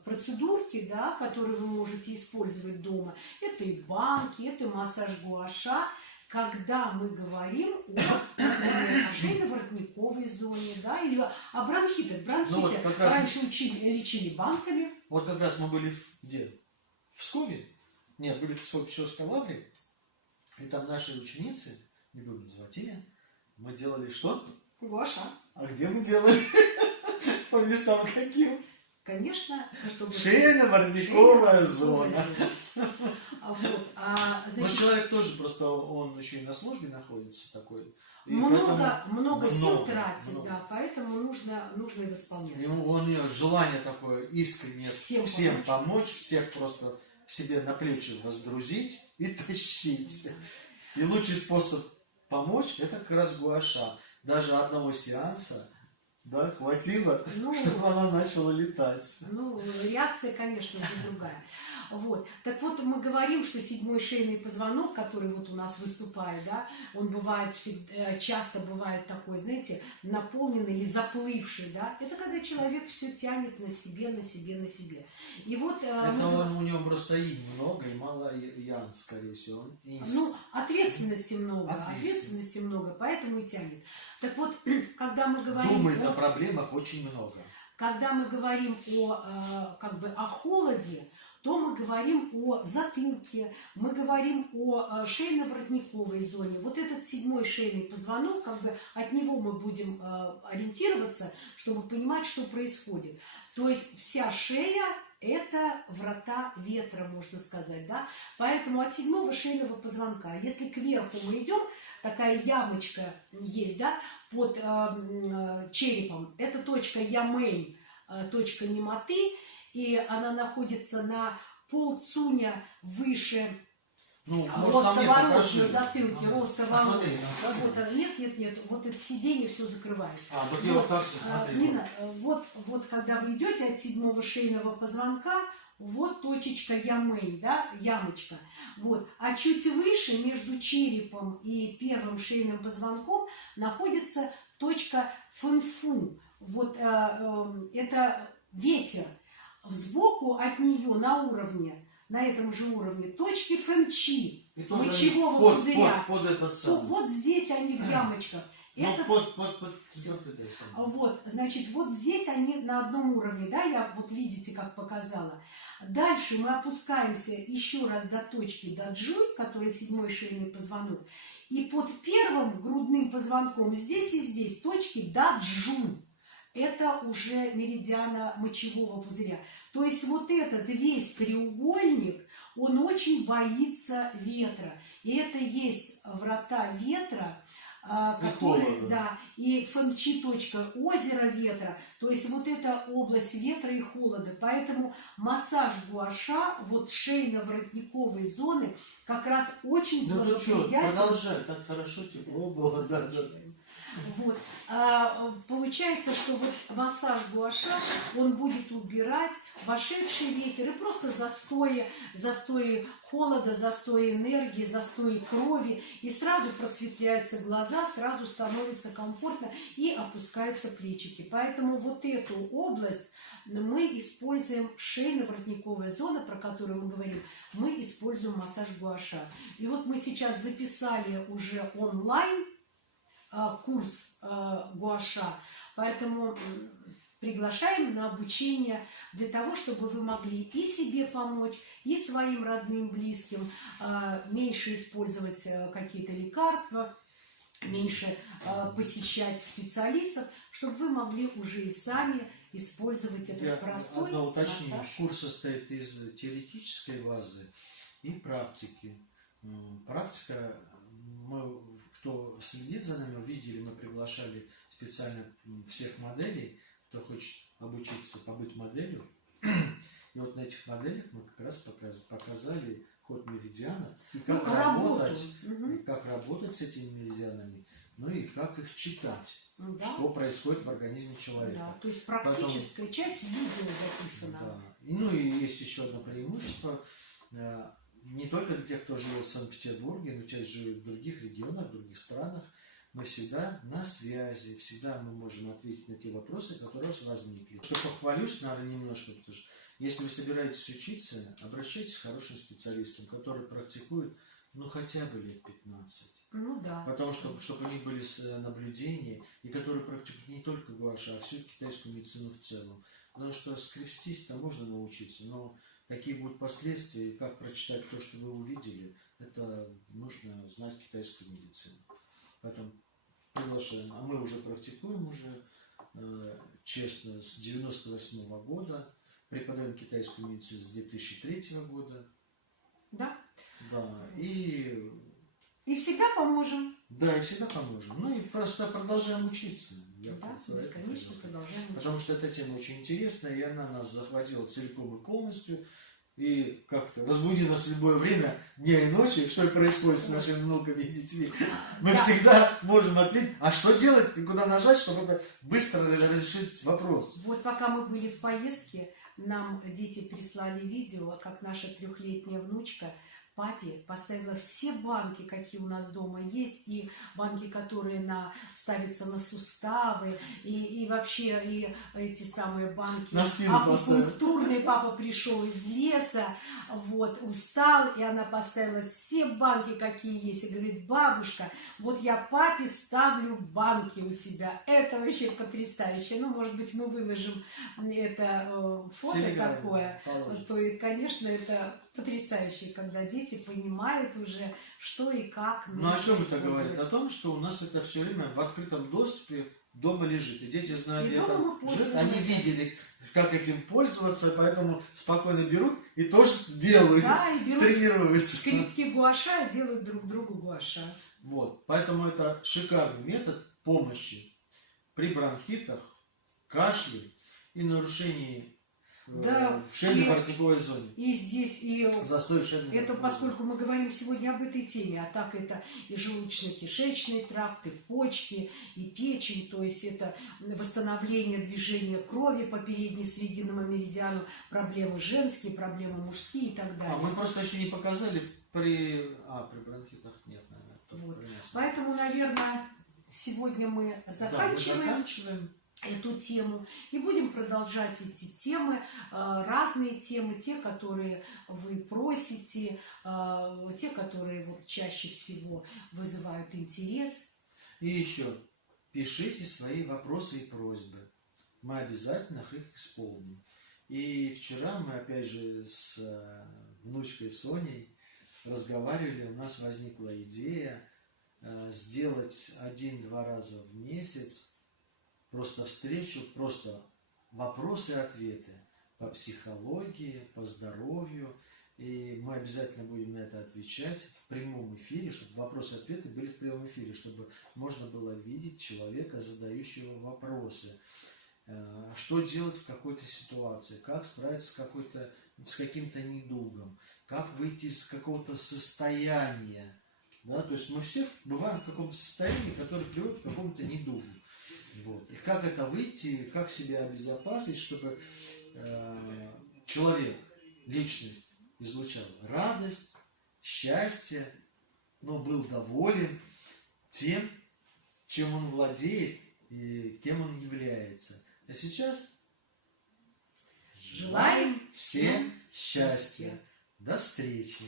процедурки, да, которые вы можете использовать дома. Это и банки, это массаж гуаша, когда мы говорим о шейно-воротниковой зоне, да, или о бронхитах. Бронхиты Ну, вот как раз... раньше лечили банками. Вот как раз мы были где? В Пскове? Нет, были в Псковской лавре, и там наши ученицы, не буду называть имя, мы делали что? Гуаша. А где мы делали? По весам каким? Конечно, чтобы... Шейно-воротниковая зона. Вот, Но человек тоже просто, он еще и на службе находится такой. И много сил тратит, много. да, поэтому нужно и восполняться. И у нее желание такое искреннее всем помочь, всех просто себе на плечи воздрузить и тащить. И лучший способ помочь — это как раз гуаша. Даже одного сеанса, да, хватило, чтобы она начала летать. Ну, реакция, конечно же, другая. Вот. Так вот, мы говорим, что седьмой шейный позвонок, который вот у нас выступает, да, он бывает часто бывает такой, знаете, наполненный или заплывший, да, это когда человек все тянет на себе. И вот... Это у него просто и много, и мало ян, скорее всего. Ну, ответственности много, поэтому и тянет. Так вот, когда мы говорим... Думает о проблемах очень много. Когда мы говорим о холоде, то мы говорим о затылке, мы говорим о шейно-воротниковой зоне. Вот этот седьмой шейный позвонок, от него мы будем ориентироваться, чтобы понимать, что происходит. То есть вся шея – это врата ветра, можно сказать, да? Поэтому от седьмого шейного позвонка, если кверху мы идем, такая ямочка есть, да, под черепом, это точка ямэнь, точка немоты, и она находится на полцуня выше роста волос на затылке, роста волос. Нет, вот это сиденье все закрывает. Вот я вот так смотрю. Нина, вот когда вы идете от седьмого шейного позвонка, вот точечка ямэнь, да, ямочка. Вот. А чуть выше, между черепом и первым шейным позвонком, находится точка фэнфу. Вот это ветер. Сбоку от нее на этом же уровне, точки фэнчи, мочевого пузыря. Вот здесь они в ямочках. Вот, значит, вот здесь они на одном уровне, да, я вот видите, как показала. Дальше мы опускаемся еще раз до точки даджуй, который седьмой шейный позвонок. И под первым грудным позвонком здесь и здесь точки даджу. Это уже меридиана мочевого пузыря. То есть вот этот весь треугольник, он очень боится ветра. И это есть врата ветра, которые, да, и фэнчи точка озеро ветра. То есть вот это область ветра и холода. Поэтому массаж гуаша, вот шейно-воротниковой зоны, как раз очень благоприятен. Продолжай, так хорошо, тепло было, да. Вот. Получается, что вот массаж гуаша, он будет убирать вошедший ветер и просто застои холода, застои энергии, застои крови. И сразу просветляются глаза, сразу становится комфортно и опускаются плечики. Поэтому вот эту область мы используем, шейно-воротниковая зона, про которую мы говорим, мы используем массаж гуаша. И вот мы сейчас записали уже онлайн курс гуаша, поэтому приглашаем на обучение для того, чтобы вы могли и себе помочь, и своим родным, близким, меньше использовать какие-то лекарства, меньше посещать специалистов, чтобы вы могли уже и сами использовать этот простой одно уточнение. массаж. Курс состоит из теоретической базы и практики. Практика, кто следит за нами, видели, мы приглашали специально всех моделей, кто хочет обучиться побыть моделью. И вот на этих моделях мы как раз показали ход меридианов и как работать с этими меридианами. ну и как их читать, Да. что происходит в организме человека. Да, то есть практическая часть видео записана. Да. Ну и есть еще одно преимущество. Не только для тех, кто живет в Санкт-Петербурге, но те, кто живет в других регионах, в других странах, мы всегда на связи, всегда мы можем ответить на те вопросы, которые у вас возникли. Что похвалюсь, наверное, немножко, потому что если вы собираетесь учиться, обращайтесь к хорошим специалистам, которые практикуют, ну, хотя бы лет 15. Ну да. Потому что, чтобы у них были наблюдения, и которые практикуют не только гуаша, а всю китайскую медицину в целом. Потому что скрестись-то можно научиться, но какие будут последствия и как прочитать то, что вы увидели, это нужно знать китайскую медицину. Поэтому приглашаем. А мы уже практикуем честно, с 98 года. Преподаем китайскую медицину с 2003 года. Да. Да. И всегда поможем. Да, и всегда поможем. Ну и просто продолжаем учиться. Да, бесконечно продолжаем учиться. Потому что эта тема очень интересная, и она нас захватила целиком и полностью. И как-то разбуди нас в любое время, дня и ночи, что происходит с нашими внуками и детьми. Мы всегда можем ответить, а что делать и куда нажать, чтобы это быстро решить вопрос. Вот пока мы были в поездке, нам дети прислали видео, как наша 3-летняя внучка папе поставила все банки, какие у нас дома есть, и банки, которые ставятся на суставы, и вообще и эти самые банки акупунктурные. Папа пришел из леса, вот, устал, и она поставила все банки, какие есть, и говорит: бабушка, вот я папе ставлю банки у тебя. Это вообще потрясающе. Ну, может быть, мы выложим это фото такое, то и, конечно, это потрясающе, когда дети понимают уже, что и как. Ну, о чем это говорит? О том, что у нас это все время в открытом доступе дома лежит. И дети знают, где это лежит. Они видели, как этим пользоваться, поэтому спокойно берут и тоже делают. Да, и берут тренируются. скрипки гуаша и делают друг другу гуаша. Вот. Поэтому это шикарный метод помощи при бронхитах, кашле и нарушении в шейно-воротниковой зоне. И здесь, и застой шейно-воротниковой это поскольку мы говорим сегодня об этой теме, а так это и желудочно-кишечный тракт, и почки, и печень, то есть это восстановление движения крови по передне-срединному меридиану, проблемы женские, проблемы мужские и так далее. А мы просто еще не показали при бронхитах нет, наверное. Вот. Поэтому, наверное, сегодня мы заканчиваем эту тему и будем продолжать эти темы, разные темы, те, которые вы просите, те, которые вот чаще всего вызывают интерес. И еще пишите свои вопросы и просьбы, мы обязательно их исполним. И вчера мы опять же с внучкой Соней разговаривали, у нас возникла идея сделать 1-2 раза в месяц просто встречу, просто вопросы и ответы по психологии, по здоровью. И мы обязательно будем на это отвечать в прямом эфире, чтобы вопросы и ответы были в прямом эфире, чтобы можно было видеть человека, задающего вопросы. Что делать в какой-то ситуации, как справиться с каким-то недугом, как выйти из какого-то состояния. Да? То есть мы все бываем в каком-то состоянии, которое приводит к какому-то недугу. Вот. И как это выйти, как себя обезопасить, чтобы человек, личность излучал радость, счастье, но был доволен тем, чем он владеет и кем он является. А сейчас желаем всем счастья. До встречи.